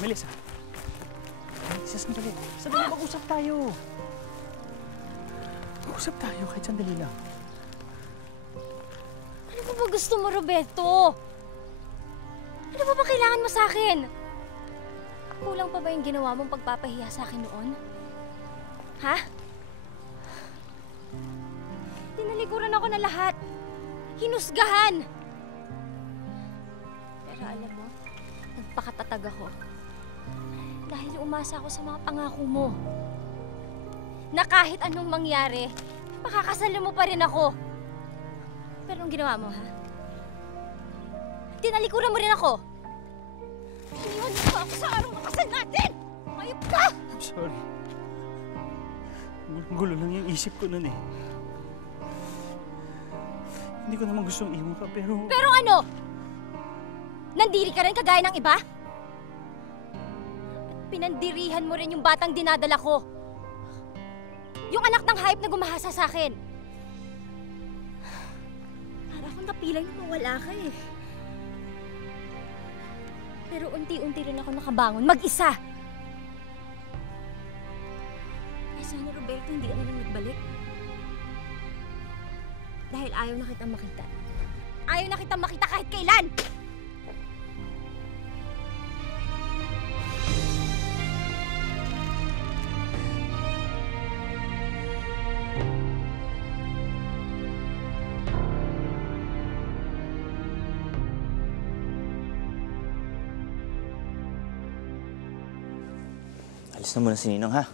Melissa. Melissa, sandali. Sandali, mag-usap tayo. Mag-usap tayo kahit sandali lang. Ano ba gusto mo, Roberto? Ano ba kailangan mo sa akin? Kulang pa ba yung ginawa mong pagpapahiya sa akin noon? Ha? Tinalikuran ako na lahat. Hinusgahan. Pero alam mo, nagpakatatag ako. Dahil umasa ako sa mga pangako mo. Na kahit anong mangyari, makakasalo mo pa rin ako. Pero anong ginawa mo, ha? Tinalikuran mo rin ako. Iniwan mo pa ako sa araw ng kasal natin! Mayop ka! I'm sorry. Gulo lang yung isip ko nun eh. Hindi ko naman gustong iwan ka, pero... Pero ano? Nandiri ka rin kagaya ng iba? At pinandirihan mo rin yung batang dinadala ko. Yung anak ng hayop na gumahasa sa akin. Para akong napilang na mawala ka eh. Pero unti-unti rin ako nakabangon, mag-isa. Eh sana, Roberto, hindi ka na rin nagbalik. Dahil ayaw na kitang makita. Ayaw na kitang makita kahit kailan! Alis na muna si Ninong, ha?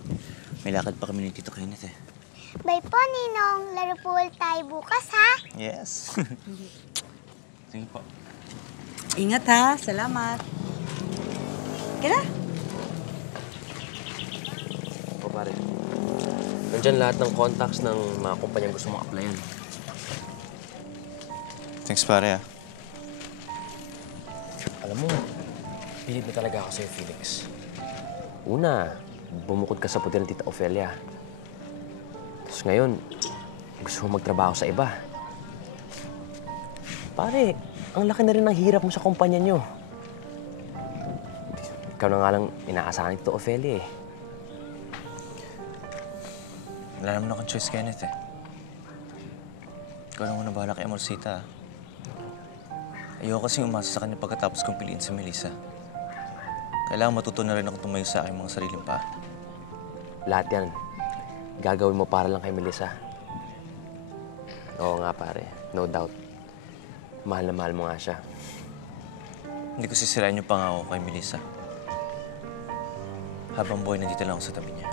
May lakad pa kami ni Tito Kenneth, eh. Bye po, Ninong. Laro po ulit tayo bukas, ha? Yes. Sige po. Ingat, ha? Salamat. Kira? O pare, nandyan lahat ng contacts ng mga kumpanyang gusto mong applyan. Thanks, pare, ha? Alam mo, pilit na talaga ako sa'yo, Felix. Una, bumukod ka sa puti ng Tita Ofelia. Tapos ngayon, gusto mo magtrabaho sa iba. Pare, ang laki na rin ng hirap mo sa kumpanya nyo. Ikaw na nga lang inaasahan ni Tita Ofelia, eh. Wala naman akong choice, Kenneth, eh. Ikaw na muna bahala kay Amorcita, ha? Ayoko kasing umasa sa kanya pagkatapos kong piliin si Melissa. Kailangan matuto na rin ako tumayo sa aking mga sariling paa. Lahat yan, gagawin mo para lang kay Melissa. Oo nga, pare. No doubt. Mahal na mahal mo nga siya. Hindi ko sisirain yung pangako kay Melissa. Habang buhay, nandito lang ako sa tabi niya.